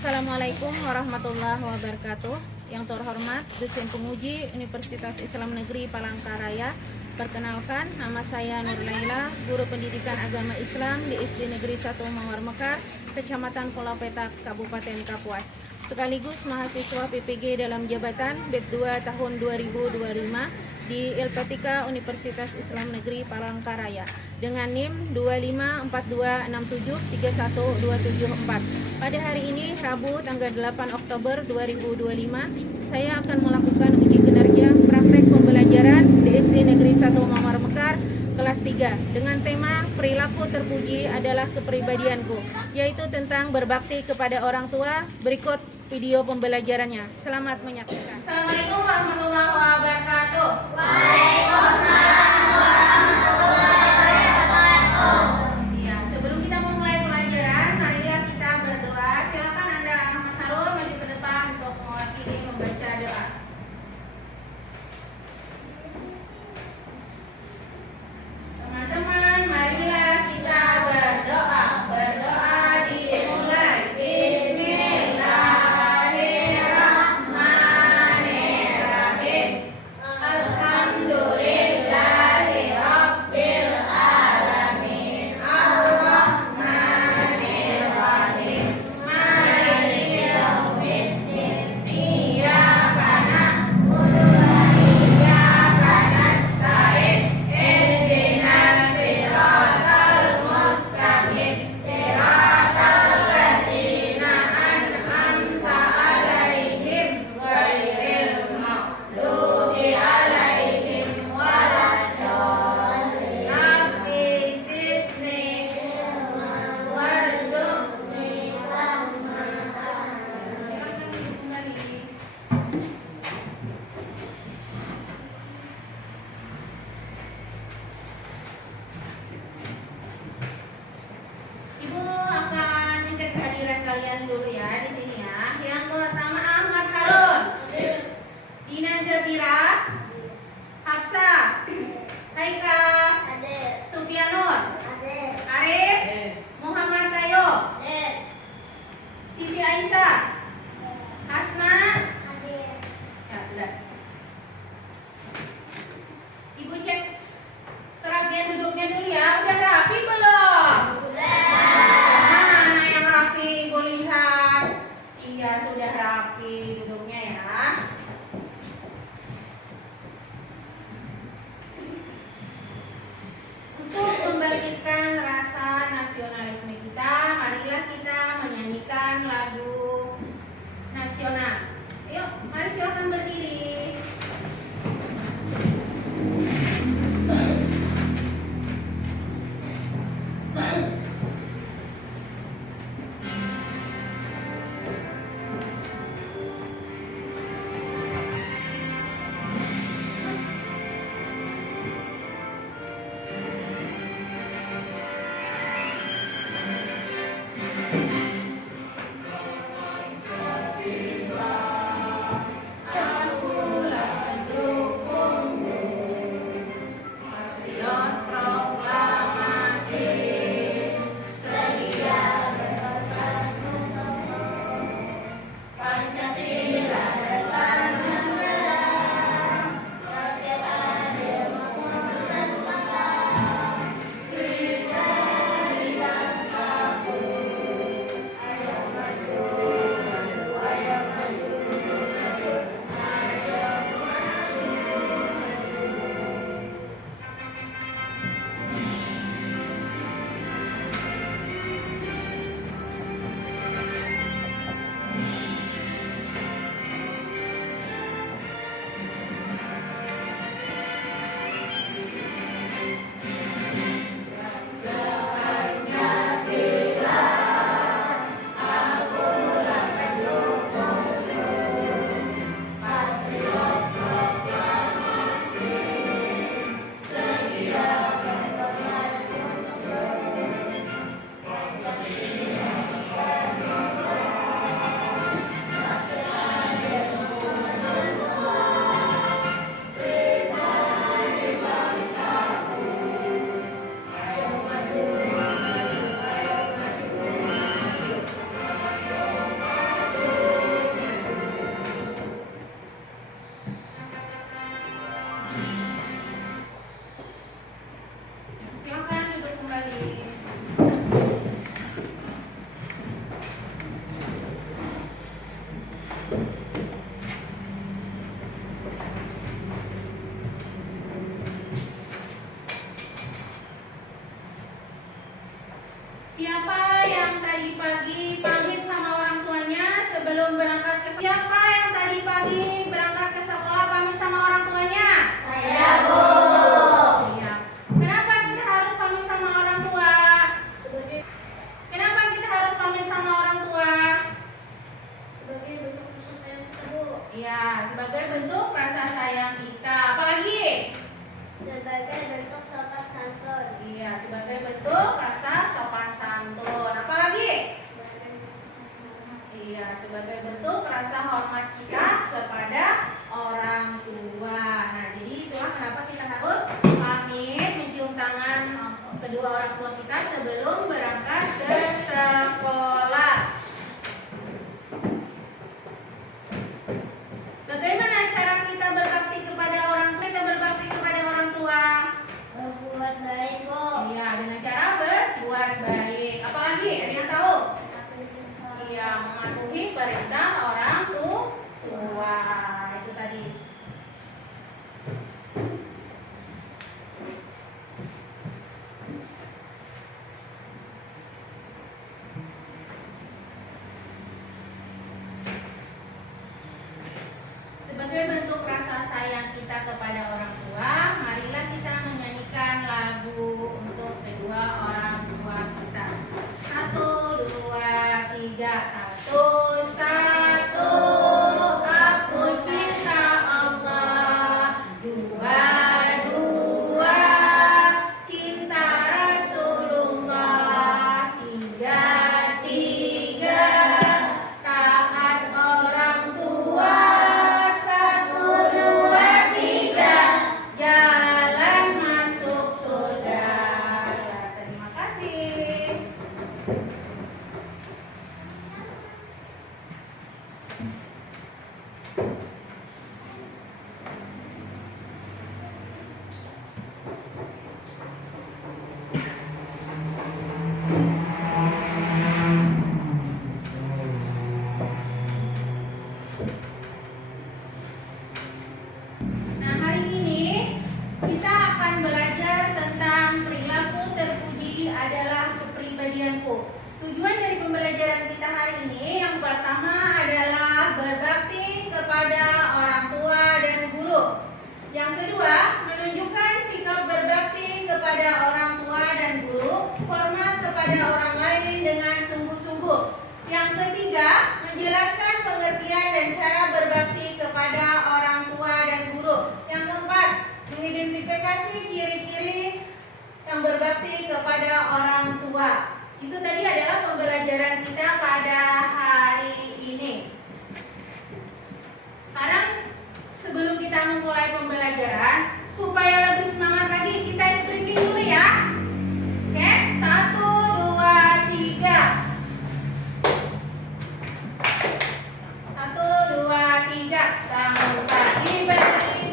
Assalamualaikum warahmatullahi wabarakatuh. Yang terhormat dosen penguji Universitas Islam Negeri Palangkaraya. Perkenalkan, nama saya Nur Laila, guru pendidikan agama Islam di SD Negeri 1 Mawar Mekar, Kecamatan Pulau Petak, Kabupaten Kapuas. Sekaligus mahasiswa PPG dalam jabatan BED 2 tahun 2025 di Ilpatika Universitas Islam Negeri Palangkaraya dengan NIM 2542673124. Pada hari ini, Rabu tanggal 8 Oktober 2025, saya akan melakukan uji kinerja praktek pembelajaran di SD Negeri 1 Mawar Mekar kelas 3 dengan tema perilaku terpuji adalah kepribadianku, yaitu tentang berbakti kepada orang tua. Berikut video pembelajarannya. Selamat menyaksikan. Assalamualaikum warahmatullahi wabarakatuh. Ya, sebelum kita memulai pelajaran, marilah kita berdoa. Silakan Anda Ahmad Harun maju ke depan untuk mewakili membaca doa. Teman-teman, marilah kita berdoa. Berdoa dimulai. Bismillahirrahmanirrahim. Alhamdulillahirabbil alamin. Arrahmanirrahim. Maliki yaumiddin. Iyyaka na'budu wa iyyaka nasta'in. Ihdinas siratal mustaqim. Siratal ladzina an'amta 'alaihim ghairil maghdubi 'alaihim waladdallin. Rabbi zidni warzuqni rahmatan. Silakan kembali. Ibu akan ngecek kehadiran kalian dulu ya di sini ya. Yang pertama Ahmad Harun, Dina Zafira, Hafsa, Haika, Sufianur, Arif, Muhammad Tayo, Siti Aisyah, Hasna. Ya sudah. Ibu cek kerapian duduknya dulu ya. Udah rapi belum? Mana yang rapi? Ibu lihat. Iya, sudah rapi duduknya ya. Untuk membangkitkan rasa nasionalisme kita, marilah kita menyanyikan lagu nasional. Yuk, mari silakan berdiri. Siapa yang tadi pagi pamit sama orang tuanya sebelum berangkat ke sekolah? Siapa yang tadi pagi berangkat ke sekolah pamit sama orang tuanya? Saya, Bu. Iya. Kenapa kita harus pamit sama orang tua? Kenapa kita harus pamit sama orang tua? Sebagai bentuk rasa sayang kita, Bu. Iya, sebagai bentuk rasa sayang kita. Apalagi? Sebagai bentuk sopan santun. Iya, sebagai bentuk rasa sopan santun. Apalagi? Iya, sebagai bentuk rasa hormat kita kepada orang tua. Nah, jadi itulah kenapa kita harus pamit mencium tangan kedua orang tua kita sebelum berangkat ke sekolah. Bagaimana cara kita berbakti kepada orang tua? Kita berbakti kepada orang tua. Berbuat baik, Bu. Iya, dengan cara berbuat baik. Apalagi? Ada yang tahu? Iya, mematuhi perintah orang tua. Itu tadi. Sebagai bentuk rasa sayang kita kepada orang tua, marilah kita menyanyikan lagu untuk kedua orang tua kita. 1, 2, 3. 1, 1, aku cinta Allah. 2, 2, cinta Rasulullah. 3, 3, taat orang tua. 1, 2, 3, jalan masuk surga. Ya, terima kasih. Nah, hari ini kita akan belajar tentang perilaku terpuji adalah kepribadianku. Tujuan dari pembelajaran kita hari ini yang pertama adalah berbakti kepada orang tua dan guru. Yang kedua, menunjukkan sikap berbakti kepada orang tua dan guru, hormat kepada orang lain dengan sungguh-sungguh. Yang ketiga, menjelaskan pengertian dan cara berbakti kepada orang tua dan guru. Yang keempat, mengidentifikasi ciri-ciri yang berbakti kepada orang tua. Itu tadi adalah pembelajaran kita pada hari ini. Sekarang sebelum kita memulai pembelajaran, supaya lebih semangat lagi, kita speaking dulu ya. Oke, 1, 2, 3. 1, 2, 3. Bangun pagi berdiri.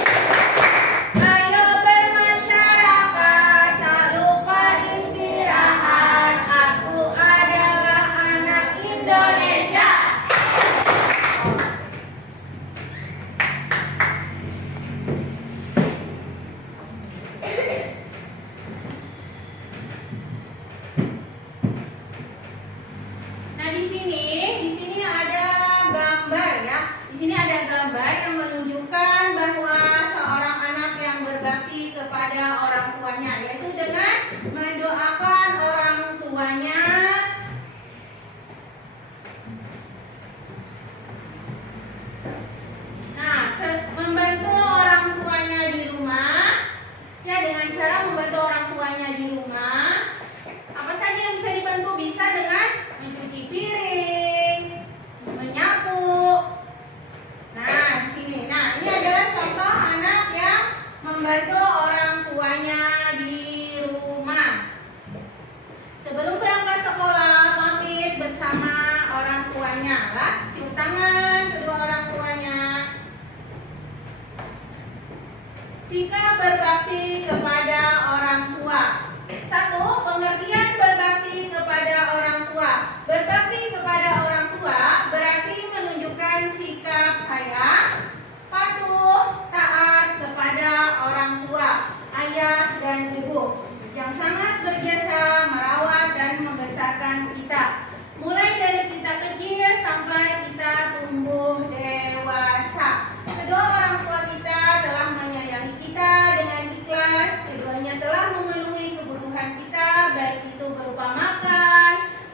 Ayo bermasyarakat, tak lupa istirahat. Aku adalah anak Indonesia.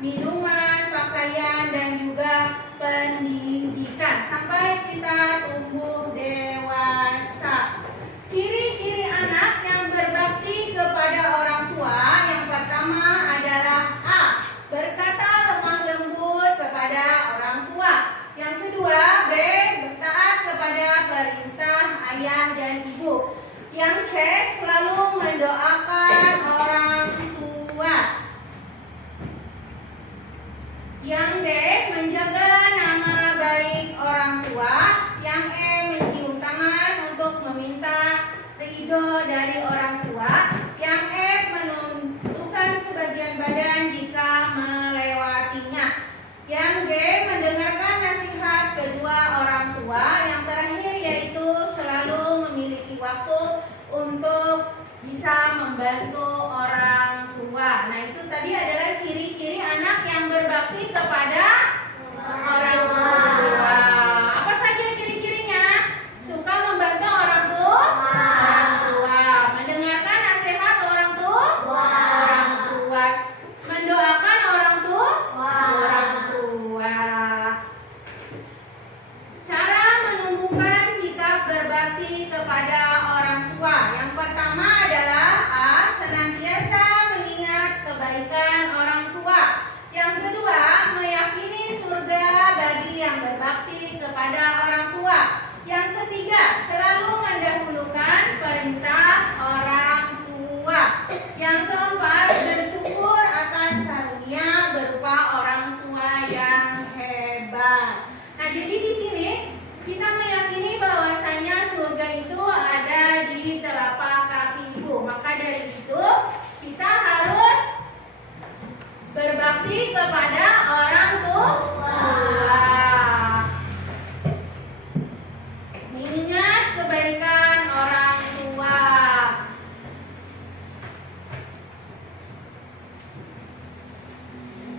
minuman, pakaian, dan juga pendidikan sampai kita tumbuh dewasa. Ciri-ciri anak yang berbakti kepada orang tua yang pertama adalah A. Berkata lemah lembut kepada orang tua. Yang kedua, B. Bertaat kepada perintah ayah dan ibu. Yang C. Selalu mendoakan orang tua. Yang D. Menjaga nama baik orang tua. Yang E. Mencium tangan untuk meminta ridho dari orang tua. Yang F. Menundukkan sebagian badan jika melewatinya. Yang G. Mendengarkan nasihat kedua orang tua. Yang terakhir yaitu selalu memiliki waktu untuk bisa membantu orang tua. Nah, itu tadi adalah ciri-ciri anak yang berbakti kepada orang tua. Apa saja ciri-cirinya? Suka membantu orang tua, mendengarkan nasihat orang tua, mendoakan orang tua. Cara menumbuhkan sikap berbakti kepada orang tua. Yang pertama adalah A. Senantiasa mengingat kebaikan orang tua. Yang kedua, meyakini surga bagi yang berbakti kepada orang tua. Yang ketiga, selalu mendahulukan perintah orang tua. Yang keempat, bersyukur atas karunia berupa orang tua yang hebat. Nah, jadi di sini kita meyakini bahwasanya surga itu ada di telapak kaki ibu. Maka dari itu kita harus berbakti kepada orang tua. Mengingat kebaikan orang tua.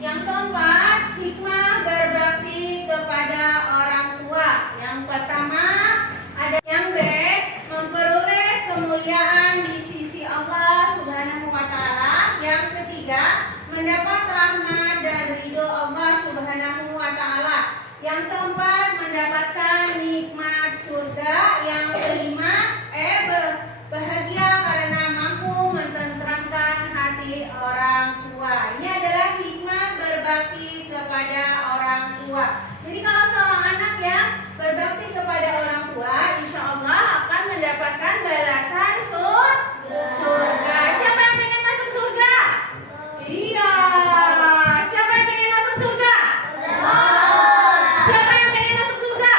Yang keempat, hikmah berbakti kepada orang tua. Yang pertama, ada yang B. Memperoleh kemuliaan di sisi Allah Subhanahu wa Ta'ala. Yang ketiga, mendapat rahmat dan ridho Allah Subhanahu wa Ta'ala. Yang keempat, mendapatkan nikmat surga. Yang kelima, bahagia karena mampu mententeramkan hati orang tua. Ini adalah hikmah berbakti kepada orang tua. Jadi kalau seorang anak yang berbakti kepada orang tua, insya Allah akan mendapatkan balasan surga. Siapa yang ingin masuk surga? Iya. Siapa yang ingin masuk surga? Siapa yang ingin masuk surga?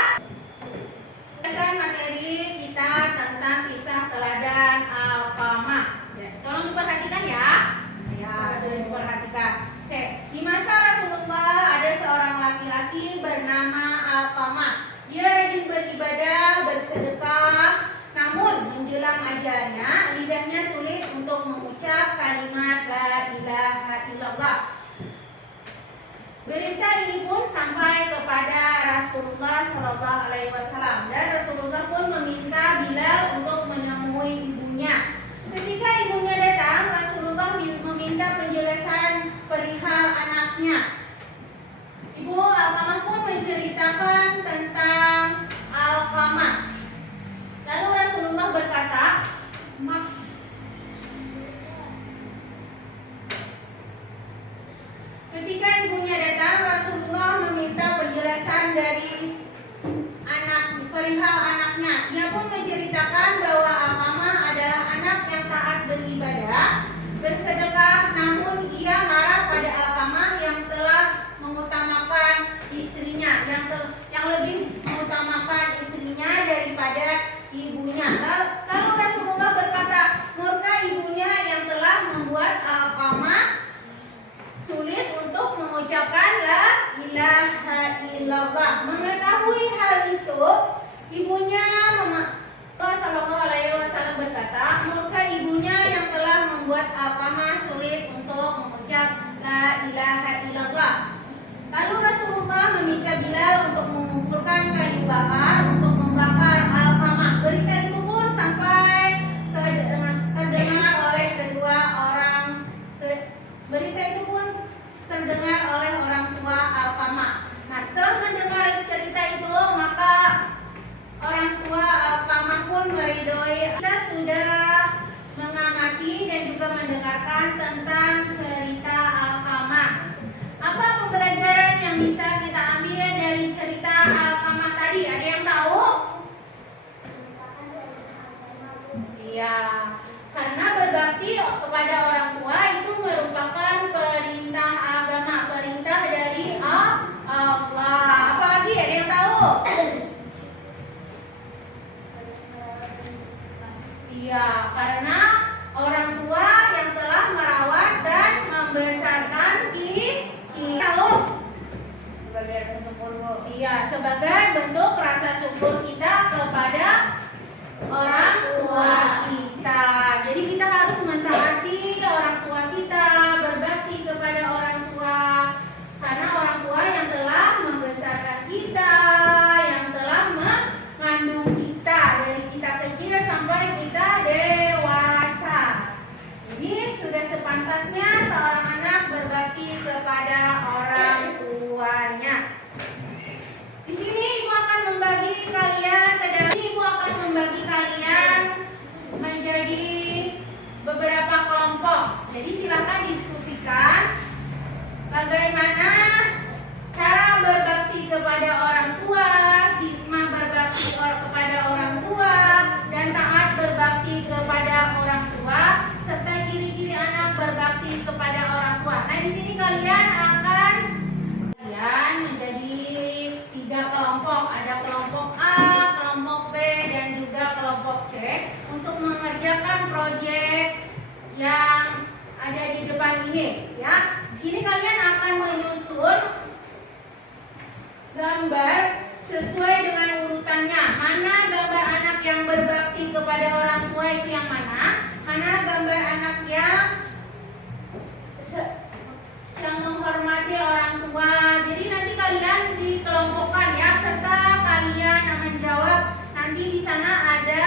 Materi kita tentang kisah teladan Alqamah. Ya, tolong diperhatikan ya. Ya, sudah diperhatikan. Oke, di masa Rasulullah ada seorang laki-laki bernama Alqamah. Dia rajin beribadah, bersedekah, namun menjelang ajalnya lidahnya sulit untuk mengucap kalimat la ilaha illallah. Berita ini pun sampai kepada Rasulullah Shallallahu Alaihi Wasallam dan Rasulullah pun meminta Bilal untuk menemui ibunya. Ketika ibunya datang, Rasulullah meminta penjelasan perihal anaknya. Ibu Alqamah pun menceritakan tentang Alqamah. Lalu Rasulullah berkata, ketika ibunya datang, Rasulullah meminta penjelasan dari perihal anaknya. Ia pun menceritakan bahwa Alqamah adalah anak yang taat beribadah, bersedekah, namun ia marah pada Alqamah yang telah mengutamakan istrinya, yang lebih mengutamakan istrinya daripada ibunya. Lalu Rasulullah berkata, murka ibunya yang telah membuat Alqamah sulit untuk mengucapkan la ilaha illallah. Mengetahui hal itu, ibunya Rasulullah Shallallahu Alaihi Wasallam berkata, murka ibunya yang telah membuat Alqamah sulit untuk mengucap la ilaha illallah. Lalu Rasulullah meminta Bilal untuk mengumpulkan kayu bakar untuk membakar Alqamah. Berita itu pun sampai terdengar oleh kedua orang. Berita itu pun terdengar oleh orang tua Alfama. Nah, setelah mendengar cerita itu, maka orang tua Alfama pun meridhoi. Kita sudah mengamati dan juga mendengarkan tentang cerita Alfama. Apa pembelajaran yang bisa kita ambil dari cerita Alfama tadi? Ada yang tahu? Iya, karena berbakti kepada orang tua itu merupakan perintah agama, perintah dari Allah. Apalagi ada yang tahu? Iya, karena orang tua yang telah merawat dan membesarkan kita. Tahu? Sebagai rasa syukur, Bu. Iya, sebagai bentuk rasa syukur kita kepada orang tua kita. Jadi kita harus mentaati orang tua kita, berbakti kepada orang tua, karena orang tua yang telah membesarkan kita, yang telah mengandung kita dari kita kecil sampai kita dewasa. Jadi sudah sepantasnya seorang anak berbakti kepada orang tuanya. Di sini Ibu akan membagi kalian menjadi beberapa kelompok. Jadi silakan diskusikan bagaimana cara berbakti kepada orang tua, hikmah berbakti kepada orang tua, dan taat berbakti kepada orang tua, serta ciri-ciri anak berbakti kepada orang tua. Nah, di sini kalian akan menjadi 3 kelompok. Ada kelompok A, kelompok B, dan juga kelompok C untuk mengerjakan proyek yang ada di depan ini, ya. Di sini kalian akan menyusun gambar sesuai dengan urutannya. Mana gambar anak yang berbakti kepada orang tua itu yang mana? Mana gambar anak yang menghormati orang tua. Jadi nanti kalian dikelompokkan ya, serta kalian menjawab. Nanti di sana ada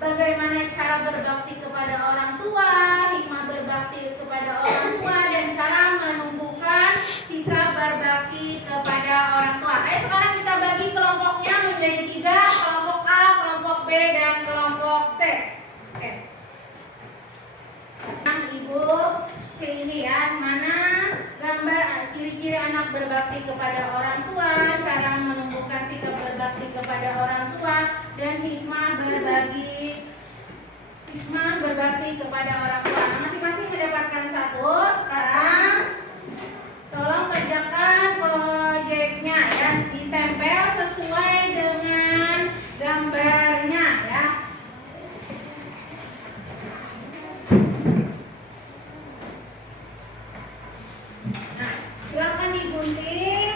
bagaimana cara berbakti kepada orang tua, hikmah berbakti kepada orang tua, dan cara menumbuhkan sikap berbakti kepada orang tua. Ayo sekarang kita bagi kelompoknya menjadi 3, kelompok A, kelompok B, dan kelompok C. Oke. Nah, Ibu sini ya, mana gambar ciri-ciri anak berbakti kepada orang tua, cara menumbuhkan sikap berbakti kepada orang tua, dan hikmah berbakti kepada orang tua. Nah, masing-masing mendapatkan 1. Sekarang tolong kerjakan proyeknya ya, ditempel sesuai dengan gambarnya ya. Nah, silakan digunting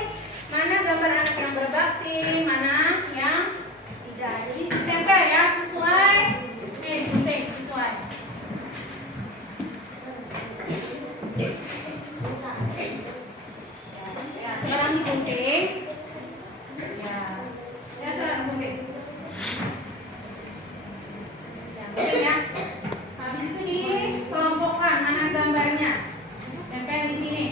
mana gambar anak yang berbakti, mana yang tidak. Jadi ditempel ya, sesuai. Gunting sesuai. Ya, sekarang digunting. Ya, sekarang gunting. Ya, gunting ya. Habis itu dikelompokkan mana gambarnya. Tempel di sini.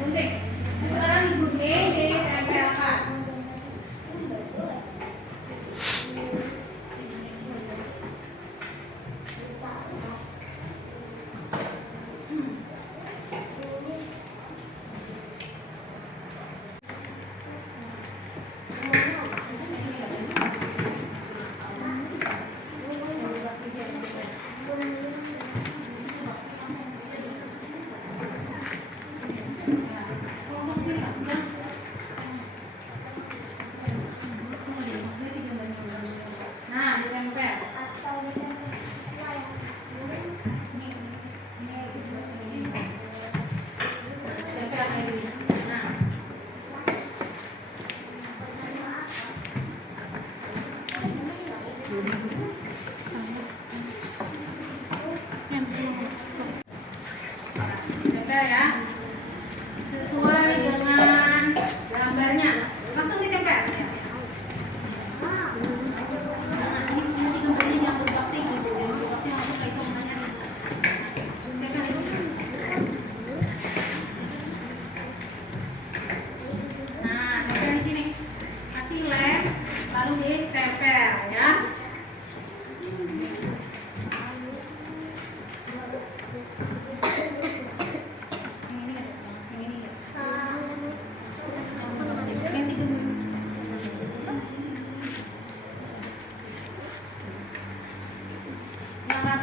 Gunting. Sekarang digunting di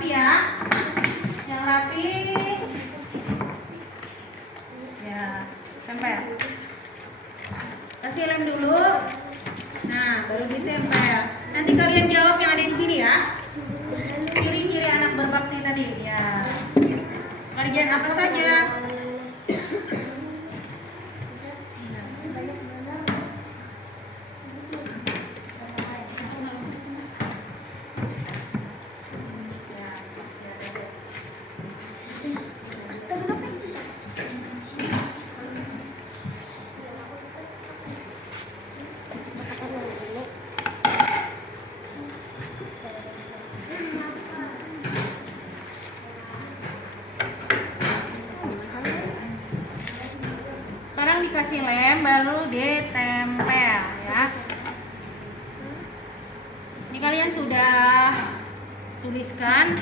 rapi ya. Yang rapi. Ya, tempel. Kasih lem dulu. Nah, baru ditempel. Nanti kalian jawab yang ada di sini ya. Ciri-ciri anak berbakti tadi. Ya. Kerjaan apa saja? Sekarang dikasih lem baru ditempel ya. Ini kalian sudah tuliskan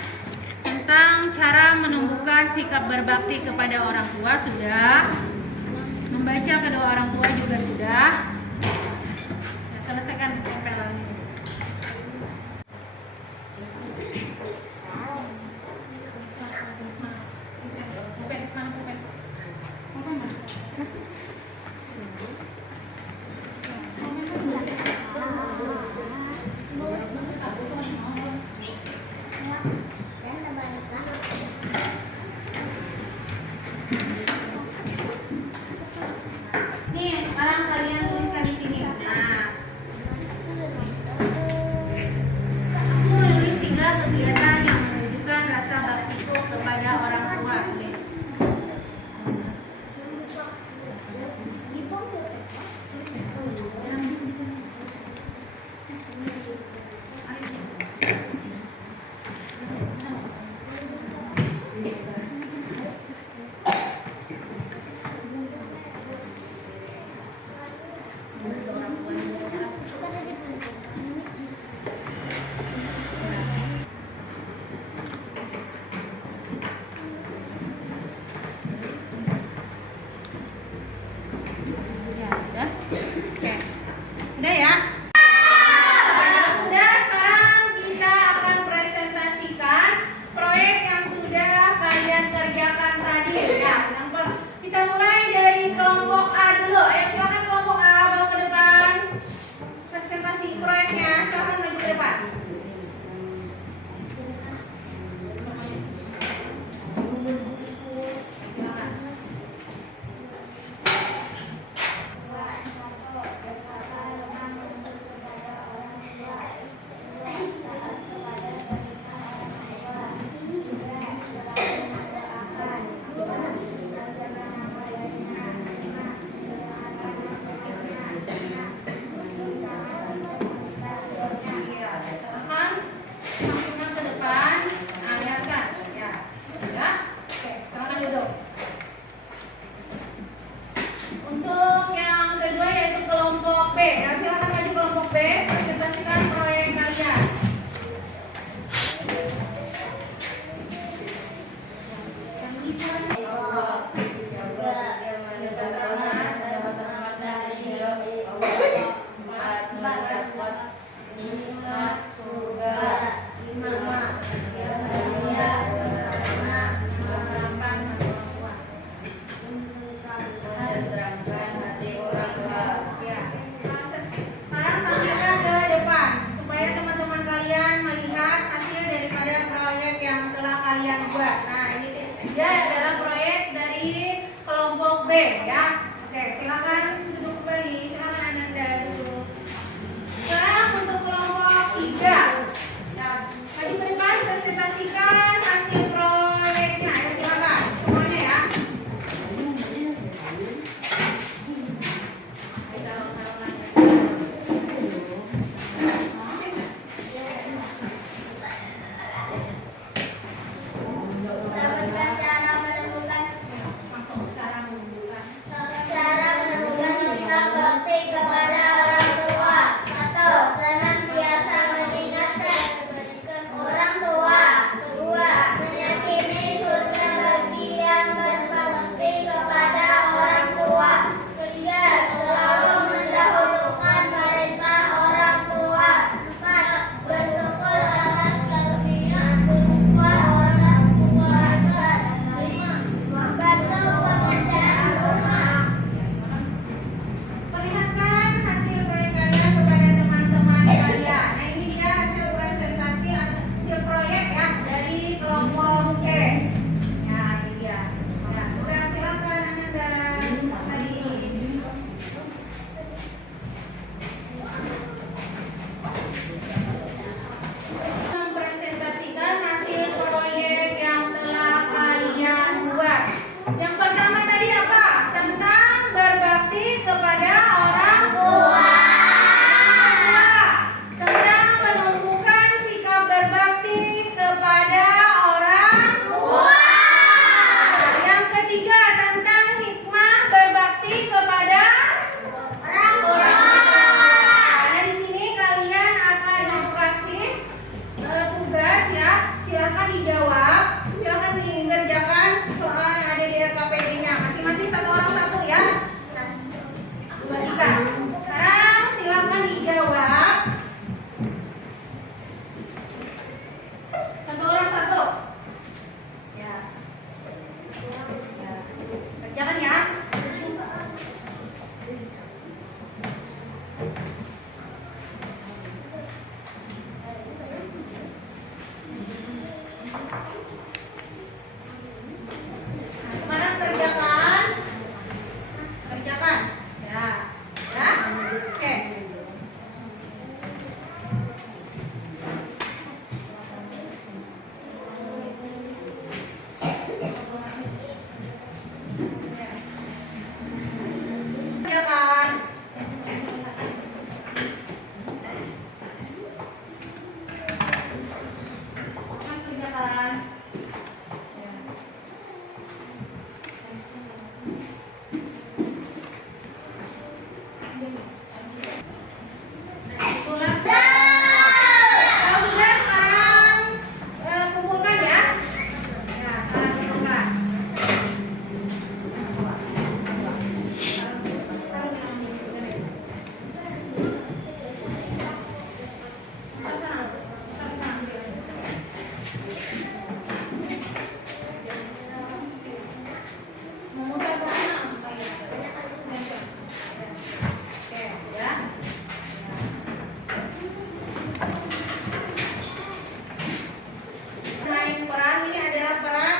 tentang cara menumbuhkan sikap berbakti kepada orang tua sudah. Membaca kedua orang tua juga sudah. Ya, selesaikan tempelan ini. Nih, sekarang kalian tuliskan di sini. Nah, aku menulis 3 kegiatan yang menunjukkan rasa baktiku kepada orang tua. Tulis. Ya, sudah. Oke. Udah ya? Sudah, sekarang kita akan presentasikan proyek yang sudah kalian kerjakan tadi. Ya, kita mulai dari kelompok A dulu. Ayo silakan kelompok A bawa ke depan. Presentasi proyeknya, silakan maju ke depan. Silakan. Silakan sampingnya ke depan. Nah, lihatkan. Ya. Ya. Oke, silakan duduk. Untuk yang kedua yaitu kelompok B. Ya, silakan maju kelompok B, presentasikan proyek kalian. Sekarang tampilkan ke depan supaya teman-teman kalian melihat hasil daripada proyek yang telah kalian buat. Nah, ini dia adalah proyek dari kelompok B ya. Oke, silakan duduk kembali. Silakan Ananda duduk. Sekarang untuk kelompok 3. Ya, maju ke depan presentasikan hasil proyeknya. Ayo silakan semuanya ya. Dapatkan cara menemukan Masuk cara menunjukkan. cara menemukan Itulah. Kalau sudah sekarang kumpulkan ya. Ya, sekarang kumpulkan. Memutar ke kanan. Oke, ya. Main peran ini adalah peran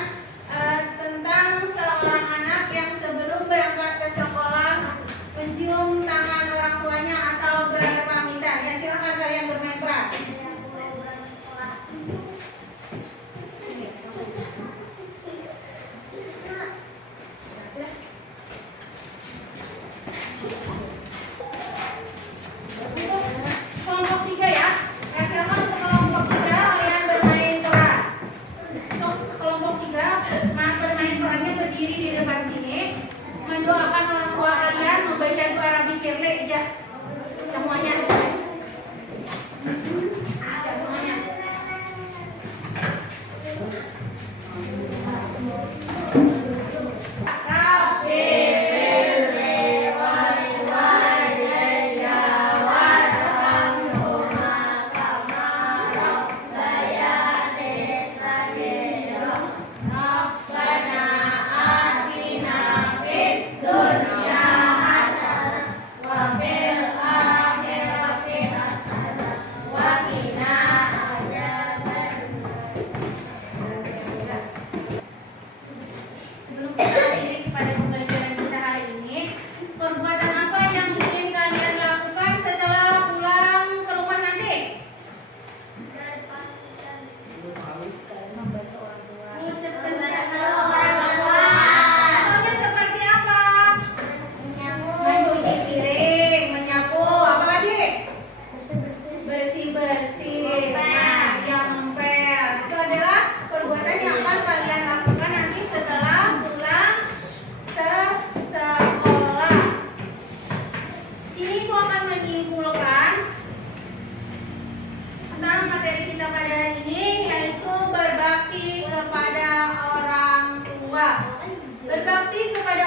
tentang seorang anak yang sebelum berangkat ke sekolah mencium tangan orang tuanya atau berpamitan. Ya, silakan kalian bermain peran. Kelompok 3 ya. Ya, silakan untuk kelompok 3 kalian bermain peran. Untuk kelompok 3 bermain perannya berdiri di depan sini, mendoakan orang tua kalian, membaca doa Rabbi Firli ya. Semuanya. Ya, semuanya. Rabbi sebelum kita akhiri kepada pembelajaran kita hari ini, perbuatan apa yang ingin kalian lakukan setelah pulang ke rumah nanti? Mengucapkan salam orang tua. Contohnya seperti apa? Mencuci piring, menyapu, apa lagi? Bersih-bersih. Nah, yang ngepel. Itu adalah perbuatan yang akan kalian lakukan nanti setelah pulang sekolah. Sini aku akan menyimpulkan tentang materi kita pada hari ini, yaitu berbakti kepada orang tua. Berbakti kepada